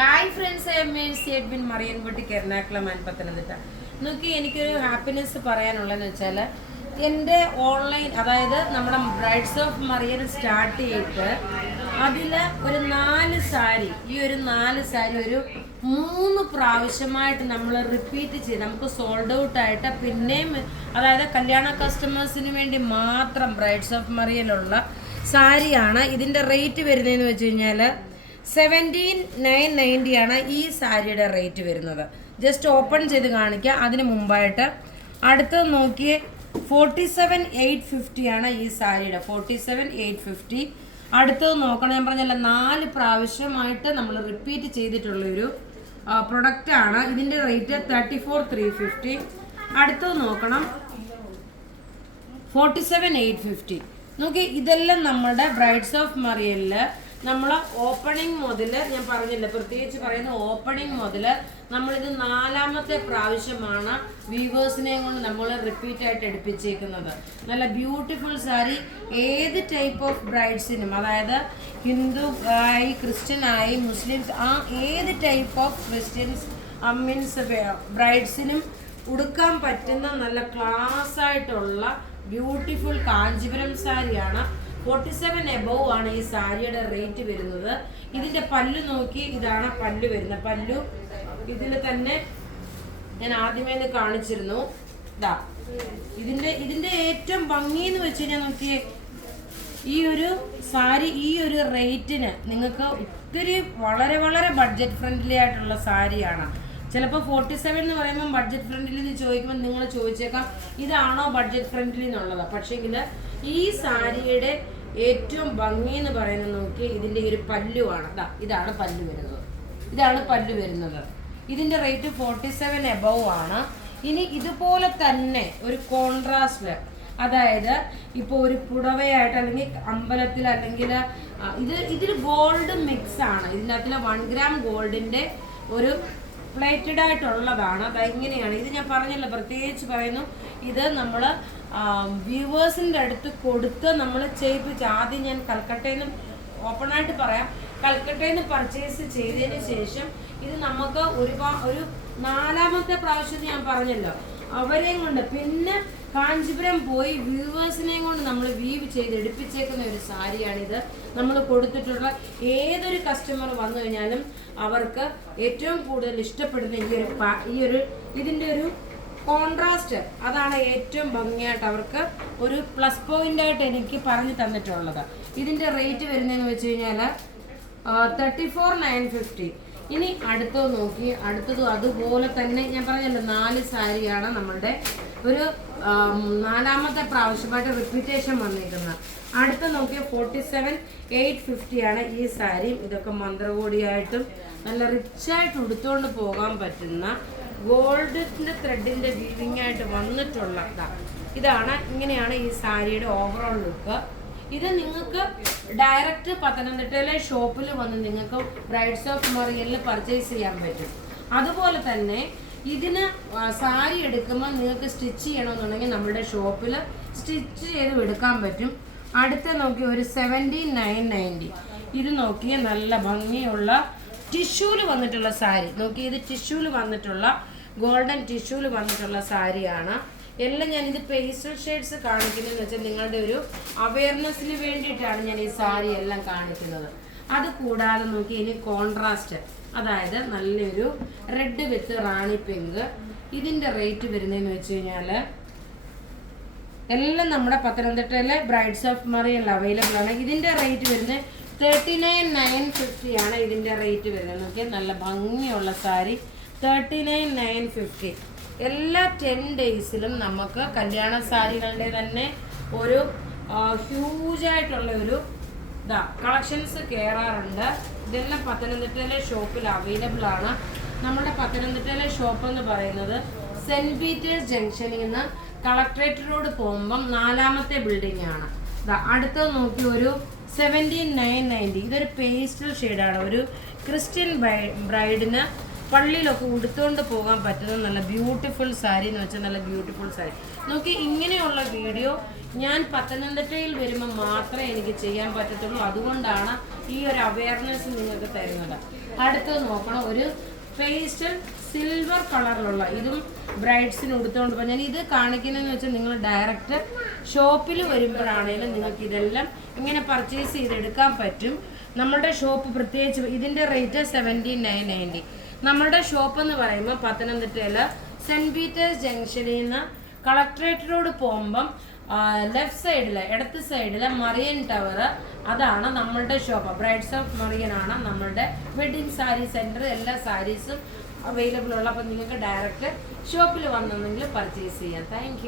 Hi friends, I M Edwin Mariyankutty, Ernakulam and Pathanamthitta. നോക്കി, എനിക്കൊരു happiness പറയാനുള്ളതെന്ന് വെച്ചാൽ എൻ്റെ ഓൺലൈൻ, അതായത് നമ്മുടെ ബ്രൈഡ്സ് ഓഫ് മറിയൻ സ്റ്റാർട്ട് ചെയ്തിട്ട് അതിൽ ഒരു 4 സാരി, ഈ ഒരു 4 സാരി ഒരു 3 പ്രാവശ്യമായിട്ട് നമ്മൾ റിപ്പീറ്റ് ചെയ്ത് നമുക്ക് സോൾഡ് ഔട്ട് ആയിട്ട് പിന്നെയും, അതായത് കല്യാണ കസ്റ്റമേഴ്സിന് വേണ്ടി മാത്രം ബ്രൈഡ്സ് ഓഫ് മറിയലുള്ള സാരിയാണ്. ഇതിൻ്റെ റേറ്റ് വരുന്നതെന്ന് വെച്ച് കഴിഞ്ഞാൽ 17,990 ആണ് ഈ സാരിയുടെ റേറ്റ് വരുന്നത്. ജസ്റ്റ് ഓപ്പൺ ചെയ്ത് കാണിക്കുക. അതിന് മുമ്പായിട്ട് അടുത്തത് നോക്കിയേ, 47,850 ആണ് ഈ സാരിയുടെ 47,850. അടുത്തത് നോക്കണം, ഞാൻ പറഞ്ഞല്ല 4 പ്രാവശ്യമായിട്ട് നമ്മൾ റിപ്പീറ്റ് ചെയ്തിട്ടുള്ളൊരു പ്രൊഡക്റ്റാണ്. ഇതിൻ്റെ റേറ്റ് 34,350. അടുത്തത് നോക്കണം, 47,850. നോക്കി, ഇതെല്ലാം നമ്മുടെ ബ്രൈഡ്സ് ഓഫ് മറിയലിൽ നമ്മൾ ഓപ്പണിംഗ് മുതൽ, ഞാൻ പറഞ്ഞില്ല, പ്രത്യേകിച്ച് പറയുന്ന ഓപ്പണിംഗ് മുതൽ നമ്മളിത് 4ാമത്തെ പ്രാവശ്യമാണ് വ്യൂവേഴ്സിനെ കൊണ്ട് നമ്മൾ റിപ്പീറ്റ് ആയിട്ട് എടുപ്പിച്ചേക്കുന്നത്. നല്ല ബ്യൂട്ടിഫുൾ സാരി. ഏത് ടൈപ്പ് ഓഫ് ബ്രൈഡ്സിനും, അതായത് ഹിന്ദു ആയി, ക്രിസ്ത്യൻ ആയി, മുസ്ലിംസ്, ഏത് ടൈപ്പ് ഓഫ് ക്രിസ്ത്യൻസ് മീൻസ് ബ്രൈഡ്സിനും ഉടുക്കാൻ പറ്റുന്ന നല്ല ക്ലാസ് ആയിട്ടുള്ള ബ്യൂട്ടിഫുൾ കാഞ്ചീപുരം സാരിയാണ്. 47 എബവ് ആണ് ഈ സാരിയുടെ റേറ്റ് വരുന്നത്. ഇതിന്റെ പല്ലു നോക്കി, ഇതാണ് പല്ലു വരുന്നത്. പല്ലു ഇതിൽ തന്നെ ഞാൻ ആദ്യമേ കാണിച്ചിരുന്നു. ഇതാ ഇതിന്റെ ഏറ്റവും ഭംഗി എന്ന് വെച്ച് കഴിഞ്ഞാൽ നോക്കിയേ, ഈ ഒരു സാരി ഈ ഒരു റേറ്റിന് നിങ്ങൾക്ക് ഒത്തിരി വളരെ വളരെ ബഡ്ജറ്റ് ഫ്രണ്ട്ലി ആയിട്ടുള്ള സാരിയാണ്. ചിലപ്പോൾ 47 എന്ന് പറയുമ്പോൾ ബഡ്ജറ്റ് ഫ്രണ്ട്ലി എന്ന് ചോദിക്കുമ്പോൾ നിങ്ങൾ ചോദിച്ചേക്കാം, ഇതാണോ ബഡ്ജറ്റ് ഫ്രണ്ട്ലി എന്നുള്ളത്. പക്ഷേങ്കിൽ ഈ സാരിയുടെ ഏറ്റവും ഭംഗി എന്ന് പറയുന്നത് നോക്കി, ഇതിൻ്റെ ഒരു പല്ലുവാണ്. ഇതാണ് പല്ലു വരുന്നത്. ഇതിൻ്റെ റേറ്റ് 47 എബവ് ആണ്. ഇനി ഇതുപോലെ തന്നെ ഒരു കോൺട്രാസ്റ്റില്, അതായത് ഇപ്പോൾ ഒരു പുടവയായിട്ട് അല്ലെങ്കിൽ അമ്പലത്തിൽ, അല്ലെങ്കിൽ ഇതിൽ ഗോൾഡ് മിക്സ് ആണ്. ഇതിനകത്തിൽ 1 ഗ്രാം ഗോൾഡിൻ്റെ ഒരു പ്ലേറ്റഡ് ആയിട്ടുള്ളതാണ്. അത് ഇങ്ങനെയാണ്. ഇത് ഞാൻ പറഞ്ഞല്ലോ, പ്രത്യേകിച്ച് പറയുന്നു, ഇത് നമ്മൾ വ്യൂവേഴ്സിൻ്റെ അടുത്ത് കൊടുത്ത് നമ്മൾ ചെയ്യിപ്പിച്ച്, ആദ്യം ഞാൻ കൽക്കട്ടയിൽ നിന്ന്, ഓപ്പണായിട്ട് പറയാം, കൽക്കട്ടയിൽ നിന്ന് പർച്ചേസ് ചെയ്തതിന് ശേഷം ഇത് നമുക്ക് ഒരു 4ാമത്തെ പ്രാവശ്യം ഞാൻ പറഞ്ഞല്ലോ, അവരെയും കൊണ്ട് പിന്നെ കാഞ്ചീപുരം പോയി വ്യൂവേഴ്സിനെയും കൊണ്ട് നമ്മൾ വീവ് ചെയ്ത് എടുപ്പിച്ചേക്കുന്ന ഒരു സാരിയാണിത്. നമ്മൾ കൊടുത്തിട്ടുള്ള ഏതൊരു കസ്റ്റമർ വന്നു കഴിഞ്ഞാലും അവർക്ക് ഏറ്റവും കൂടുതൽ ഇഷ്ടപ്പെടുന്ന ഇതിൻ്റെ ഒരു കോൺട്രാസ്റ്റ്, അതാണ് ഏറ്റവും ഭംഗിയായിട്ട് അവർക്ക് ഒരു പ്ലസ് പോയിന്റ് ആയിട്ട് എനിക്ക് പറഞ്ഞു തന്നിട്ടുള്ളത്. ഇതിൻ്റെ റേറ്റ് വരുന്നതെന്ന് വെച്ച് കഴിഞ്ഞാൽ 34,950. ഇനി അടുത്തത് നോക്കി, അടുത്തതും അതുപോലെ തന്നെ ഞാൻ പറഞ്ഞല്ലോ 4 സാരിയാണ് നമ്മളുടെ ഒരു 4ാമത്തെ പ്രാവശ്യമായിട്ട് റിപ്പീറ്റേഷൻ വന്നിരിക്കുന്നത്. അടുത്ത നോക്കിയാൽ 47,850 ആണ് ഈ സാരി. ഇതൊക്കെ മന്ത്രകോടിയായിട്ടും നല്ല റിച്ചായിട്ട് ഉടുത്തുകൊണ്ട് പോകാൻ പറ്റുന്ന ഗോൾഡിൻ്റെ ത്രെഡിൻ്റെ വീവിങ് ആയിട്ട് വന്നിട്ടുള്ള ഇതാണ്. ഇങ്ങനെയാണ് ഈ സാരിയുടെ ഓവറോൾ ലുക്ക്. ഇത് നിങ്ങൾക്ക് ഡയറക്റ്റ് പത്തനംതിട്ടയിലെ ഷോപ്പിൽ വന്ന് നിങ്ങൾക്ക് ബ്രൈഡ്സ് ഓഫ് മറിയലിൽ പർച്ചേസ് ചെയ്യാൻ പറ്റും. അതുപോലെ തന്നെ ഇതിന് സാരി എടുക്കുമ്പോൾ നിങ്ങൾക്ക് സ്റ്റിച്ച് ചെയ്യണമെന്നുണ്ടെങ്കിൽ നമ്മുടെ ഷോപ്പിൽ സ്റ്റിച്ച് ചെയ്ത് എടുക്കാൻ പറ്റും. അടുത്ത നോക്കി ഒരു 17,990. ഇത് നോക്കിയ നല്ല ഭംഗിയുള്ള ടിഷ്യൂല് വന്നിട്ടുള്ള സാരി. നോക്കി, ഇത് ടിഷ്യൂല് വന്നിട്ടുള്ള ഗോൾഡൻ ടിഷ്യൂല് വന്നിട്ടുള്ള സാരിയാണ്. എല്ലാം ഞാനിത് പേസ്റ്റൽ ഷെയ്ഡ്സ് കാണിക്കുന്നതെന്ന് വെച്ചാൽ നിങ്ങളുടെ ഒരു അവയർനെസ്സിന് വേണ്ടിയിട്ടാണ് ഞാൻ ഈ സാരി എല്ലാം കാണിക്കുന്നത്. അത് കൂടാതെ നോക്കി, ഇനി കോൺട്രാസ്റ്റ്, അതായത് നല്ലൊരു റെഡ് വിത്ത് റാണി പിങ്ക്. ഇതിൻ്റെ റേറ്റ് വരുന്നതെന്ന് വെച്ച് കഴിഞ്ഞാൽ എല്ലാം നമ്മുടെ പത്തനംതിട്ടയിലെ ബ്രൈഡ്സ് ഓഫ് മറിയൽ അവൈലബിൾ ആണ്. ഇതിൻ്റെ റേറ്റ് വരുന്നത് 39,950 ആണ് ഇതിൻ്റെ റേറ്റ് വരുന്നത്. നോക്കി, നല്ല ഭംഗിയുള്ള സാരി 39,950. എല്ലാ 10 ഡേയ്സിലും നമുക്ക് കല്യാണ സാരികളുടെ തന്നെ ഒരു ഹ്യൂജായിട്ടുള്ള ഒരു കളക്ഷൻസ് കയറാറുണ്ട്. ഇതെല്ലാം പത്തനംതിട്ടയിലെ ഷോപ്പിൽ അവൈലബിൾ ആണ്. നമ്മുടെ പത്തനംതിട്ടയിലെ ഷോപ്പ് എന്ന് പറയുന്നത് സെൻറ്റ് പീറ്റേഴ്സ് ജംഗ്ഷനിൽ നിന്ന് കളക്ട്രേറ്റ് റോഡ് പോകുമ്പം 4ാമത്തെ ബിൽഡിംഗ് ആണ്. അടുത്തത് നോക്കി, ഒരു 17,990. ഇതൊരു പേസ്റ്റൽ ഷെയ്ഡാണ്. ഒരു ക്രിസ്ത്യൻ ബ്രൈഡിന് പള്ളിയിലൊക്കെ ഉടുത്തുകൊണ്ട് പോകാൻ പറ്റുന്ന നല്ല ബ്യൂട്ടിഫുൾ സാരി എന്ന് വെച്ചാൽ നല്ല ബ്യൂട്ടിഫുൾ സാരി. നോക്കി, ഇങ്ങനെയുള്ള വീഡിയോ ഞാൻ പത്തനംതിട്ടയിൽ വരുമ്പോൾ മാത്രമേ എനിക്ക് ചെയ്യാൻ പറ്റത്തുള്ളൂ. അതുകൊണ്ടാണ് ഈ ഒരു അവയർനെസ് നിങ്ങൾക്ക് തരുന്നത്. അടുത്തത് നോക്കണം, ഒരു പേസ്റ്റൽ സിൽവർ കളറിലുള്ള, ഇതും ബ്രൈഡ്സിന് ഉടുത്തുകൊണ്ട് പോകാം. ഞാൻ ഇത് കാണിക്കുന്നതെന്ന് വെച്ചാൽ നിങ്ങൾ ഡയറക്റ്റ് ഷോപ്പിൽ വരുമ്പോഴാണെങ്കിലും നിങ്ങൾക്ക് ഇതെല്ലാം ഇങ്ങനെ പർച്ചേസ് ചെയ്തെടുക്കാൻ പറ്റും. നമ്മുടെ ഷോപ്പ് പ്രത്യേകിച്ച് ഇതിൻ്റെ റേറ്റ് 17,990. നമ്മുടെ ഷോപ്പ് എന്ന് പറയുമ്പോൾ പത്തനംതിട്ടയിൽ സെൻറ്റ് പീറ്റേഴ്സ് ജംഗ്ഷനിൽ നിന്ന് കളക്ട്രേറ്റ് റോഡ് പോകുമ്പം ലെഫ്റ്റ് സൈഡിൽ, ഇടത്ത് സൈഡിൽ മറിയൻ ടവർ, അതാണ് നമ്മളുടെ ഷോപ്പ്. ബ്രൈഡ്സ് ഓഫ് മറിയൻ ആണ് നമ്മളുടെ വെഡിങ് സാരി സെൻറ്റർ. എല്ലാ സാരീസും അവൈലബിൾ ഉള്ള. അപ്പം നിങ്ങൾക്ക് ഡയറക്റ്റ് ഷോപ്പിൽ വന്നെങ്കിൽ പർച്ചേസ് ചെയ്യാം. താങ്ക്